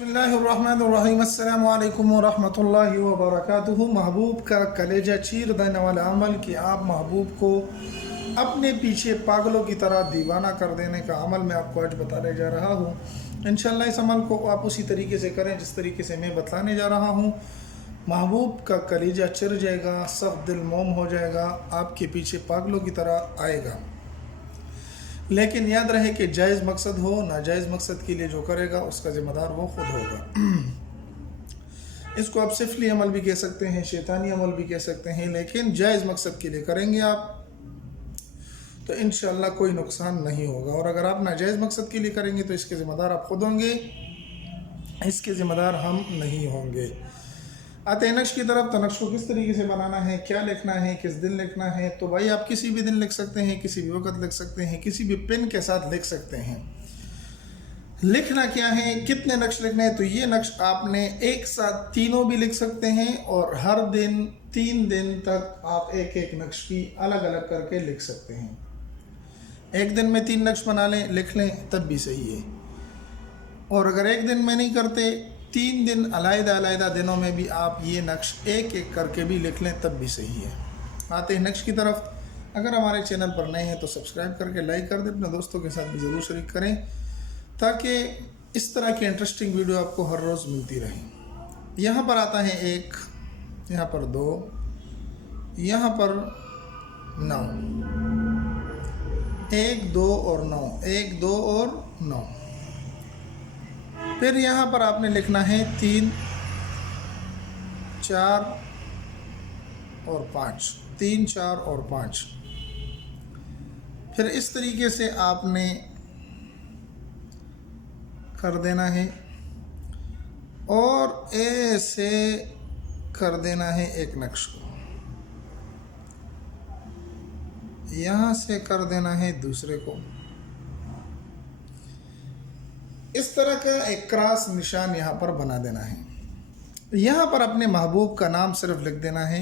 बिस्मिल्लाहिर्रहमानिर्रहीम। अस्सलामु अलैकुम वरहमतुल्लाहि वबरकातुहू। महबूब का कलेजा चीर देने वाला अमल कि आप महबूब को अपने पीछे पागलों की तरह दीवाना कर देने का अमल मैं आपको आज बताने जा रहा हूँ। इंशाअल्लाह इस अमल को आप उसी तरीके से करें जिस तरीके से मैं बताने जा रहा हूँ। महबूब का कलेजा चिर जाएगा, सख्त दिल मोम हो जाएगा, आपके पीछे पागलों की तरह आएगा। लेकिन याद रहे कि जायज़ मकसद हो, नाजायज़ मकसद के लिए जो करेगा उसका ज़िम्मेदार वो खुद होगा। इसको आप सिफली अमल भी कह सकते हैं, शैतानी अमल भी कह सकते हैं, लेकिन जायज़ मकसद के लिए करेंगे आप तो इंशाअल्लाह कोई नुकसान नहीं होगा। और अगर आप नाजायज़ मकसद के लिए करेंगे तो इसके ज़िम्मेदार आप खुद होंगे, इसके ज़िम्मेदार हम नहीं होंगे। आते हैं नक्श की तरफ। तो नक्श को किस तरीके से बनाना है, क्या लिखना है, किस दिन लिखना है, तो भाई आप किसी भी दिन लिख सकते हैं, किसी भी वक्त लिख सकते हैं, किसी भी पेन के साथ लिख सकते हैं। लिखना क्या है, कितने नक्श लिखने हैं, तो ये नक्श आपने एक साथ तीनों भी लिख सकते हैं और हर दिन 3 दिन तक आप एक एक नक्श की अलग अलग करके लिख सकते हैं। एक दिन में 3 नक्श बना लें, लिख लें, तब भी सही है। और अगर एक दिन में नहीं करते, 3 दिन अलग-अलग दिनों में भी आप ये नक्श एक एक करके भी लिख लें, तब भी सही है। आते हैं नक्श की तरफ। अगर हमारे चैनल पर नए हैं तो सब्सक्राइब करके लाइक कर दें, अपने दोस्तों के साथ भी ज़रूर शरीक करें ताकि इस तरह की इंटरेस्टिंग वीडियो आपको हर रोज़ मिलती रहे। यहाँ पर आता है 1, यहाँ पर 2, यहाँ पर 9, 1 2 और 9, 1 2 और 9। फिर यहाँ पर आपने लिखना है 3 4 और 5, 3 4 और 5। फिर इस तरीके से आपने कर देना है और ऐसे कर देना है एक नक्श को। यहाँ से कर देना है दूसरे को। इस तरह का एक क्रॉस निशान यहाँ पर बना देना है। यहाँ पर अपने महबूब का नाम सिर्फ लिख देना है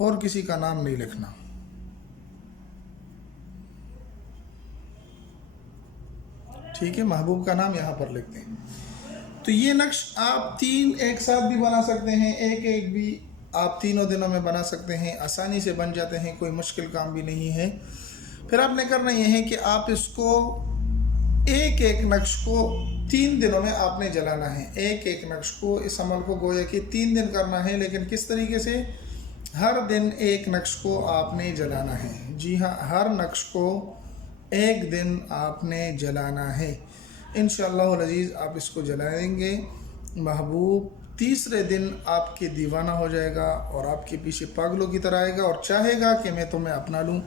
और किसी का नाम नहीं लिखना। ठीक है, महबूब का नाम यहाँ पर लिख दें। तो ये नक्श आप 3 एक साथ भी बना सकते हैं, एक एक भी आप तीनों दिनों में बना सकते हैं, आसानी से बन जाते हैं, कोई मुश्किल काम भी नहीं है। फिर आपने करना यह है कि आप इसको एक एक नक्श को 3 दिनों में आपने जलाना है। एक एक नक्श को, इस अमल को गोया कि 3 दिन करना है, लेकिन किस तरीके से, हर दिन एक नक्श को आपने जलाना है। जी हाँ, हर नक्श को एक दिन आपने जलाना है। इंशाअल्लाह अज़ीज़ आप इसको जलाएंगे, महबूब तीसरे दिन आपके दीवाना हो जाएगा और आपके पीछे पागलों की तरह आएगा और चाहेगा कि मैं तुम्हें अपना लूँ।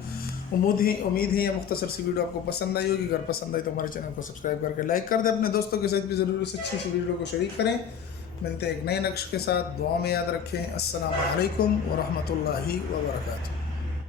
उम्मीद है ये मुख्तसर सी वीडियो आपको पसंद आई होगी। अगर पसंद आई तो हमारे चैनल को सब्सक्राइब करके लाइक कर दें, अपने दोस्तों के साथ भी ज़रूर इस अच्छी सी वीडियो को शरीक करें। मिलते हैं एक नए नक्श के साथ, दुआ में याद रखें। अस्सलामु अलैकुम व रहमतुल्लाहि व बरकातुहू।